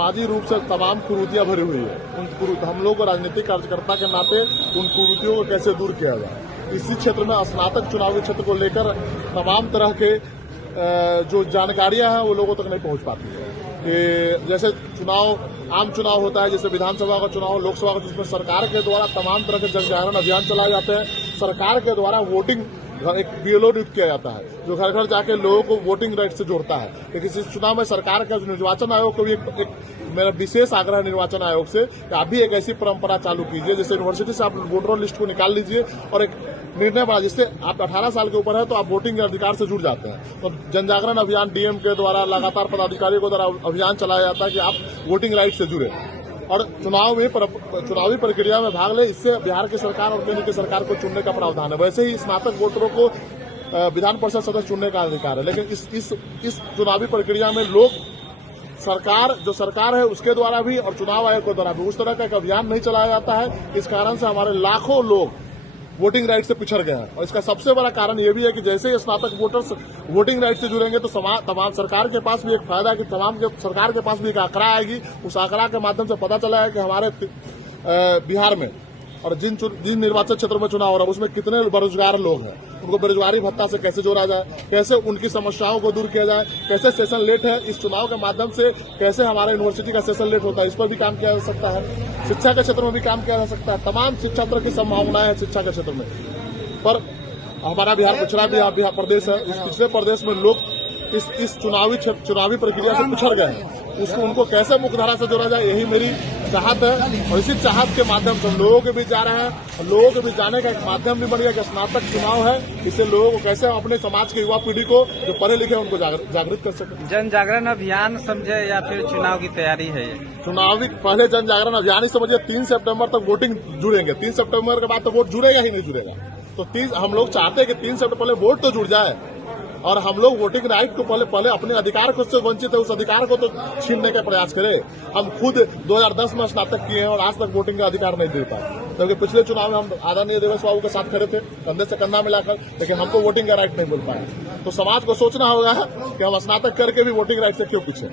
समाजी रूप से तमाम कुरीतियां भरी हुई है। हम लोग राजनीतिक कार्यकर्ता के नाते उन कुरीतियों को कैसे दूर किया जाए। इसी क्षेत्र में स्नातक चुनावी क्षेत्र को लेकर तमाम तरह के जो जानकारियां हैं वो लोगों तक नहीं पहुंच पाती है। कि जैसे आम चुनाव होता है, जैसे विधानसभा का चुनाव, लोकसभा का, जिसमें सरकार के द्वारा तमाम तरह के जन जागरण अभियान चलाए जाते हैं। सरकार के द्वारा वोटिंग एक बीएलओ नियुक्त किया जाता है जो घर घर जाके लोगों को वोटिंग राइट से जोड़ता है। लेकिन इस चुनाव में सरकार का निर्वाचन आयोग को भी एक मेरा विशेष आग्रह निर्वाचन आयोग से कि आप भी एक ऐसी परंपरा चालू कीजिए, जैसे यूनिवर्सिटी से आप वोटर लिस्ट को निकाल लीजिए और एक निर्णय बना, जिससे आप 18 साल के ऊपर है तो आप वोटिंग के अधिकार से जुड़ जाते हैं। तो जन जागरण अभियान डीएम के द्वारा लगातार पदाधिकारियों के द्वारा अभियान चलाया जाता है कि आप वोटिंग राइट से जुड़े और चुनावी प्रक्रिया में भाग ले। इससे बिहार की सरकार और केंद्र की सरकार को चुनने का प्रावधान है। वैसे ही स्नातक वोटरों को विधान परिषद सदस्य चुनने का अधिकार है। लेकिन इस चुनावी प्रक्रिया में लोग जो सरकार है उसके द्वारा भी और चुनाव आयोग के द्वारा भी उस तरह का एक अभियान नहीं चलाया जाता है। इस कारण से हमारे लाखों लोग वोटिंग राइट से पिछड़ गए हैं। और इसका सबसे बड़ा कारण यह भी है कि जैसे ही स्नातक वोटर्स वोटिंग राइट से जुड़ेंगे तो तमाम सरकार के पास भी एक फायदा है कि सरकार के पास भी एक आंकड़ा आएगी। उस आंकड़ा के माध्यम से पता चला है कि हमारे बिहार में और जिन निर्वाचन क्षेत्रों में चुनाव हो रहा है उसमें कितने बेरोजगार लोग हैं, उनको बेरोजगारी भत्ता से कैसे जोड़ा जाए, कैसे उनकी समस्याओं को दूर किया जाए, कैसे सेशन लेट है इस चुनाव के माध्यम से कैसे हमारे यूनिवर्सिटी का सेशन लेट होता है, इस पर भी काम किया जा सकता है। शिक्षा के क्षेत्र में भी काम किया जा सकता है। तमाम शिक्षा क्षेत्र की संभावनाएं है शिक्षा के क्षेत्र में। पर हमारा बिहार पिछड़ा बिहार प्रदेश है। इस पिछले प्रदेश में लोग इस चुनावी प्रक्रिया से पिछड़ गए हैं। उनको कैसे मुख्यधारा से जोड़ा जाए, यही मेरी चाहत है। और इसी चाहत के माध्यम से हम लोगों के बीच जा रहे हैं। लोगों के बीच जाने का एक माध्यम भी बन गया कि स्नातक चुनाव है, इससे लोगों को कैसे अपने समाज के युवा पीढ़ी को जो पढ़े लिखे उनको जागृत कर सके। जन जागरण अभियान समझे या फिर चुनाव की तैयारी है? चुनावी पहले जन जागरण अभियान ही समझिए। 3 सितंबर तक वोटिंग जुड़ेंगे। 3 सितंबर के बाद तो वोट जुड़ेगा ही नहीं जुड़ेगा। तो हम लोग चाहते हैं कि 3 सितंबर पहले वोट तो जुड़ जाए और हम लोग वोटिंग राइट को पहले अपने अधिकार को से वंचित है उस अधिकार को तो छीनने का प्रयास करें। हम खुद 2010 में स्नातक किए हैं और आज तक वोटिंग का अधिकार नहीं दे पाए, क्योंकि पिछले चुनाव में हम आदरणीय देवेश बाबू के साथ खड़े थे कंधे से कंधा मिलाकर, लेकिन हमको वोटिंग का राइट नहीं मिल पाया। तो समाज को सोचना होगा कि हम स्नातक करके भी वोटिंग राइट से क्यों पीछे।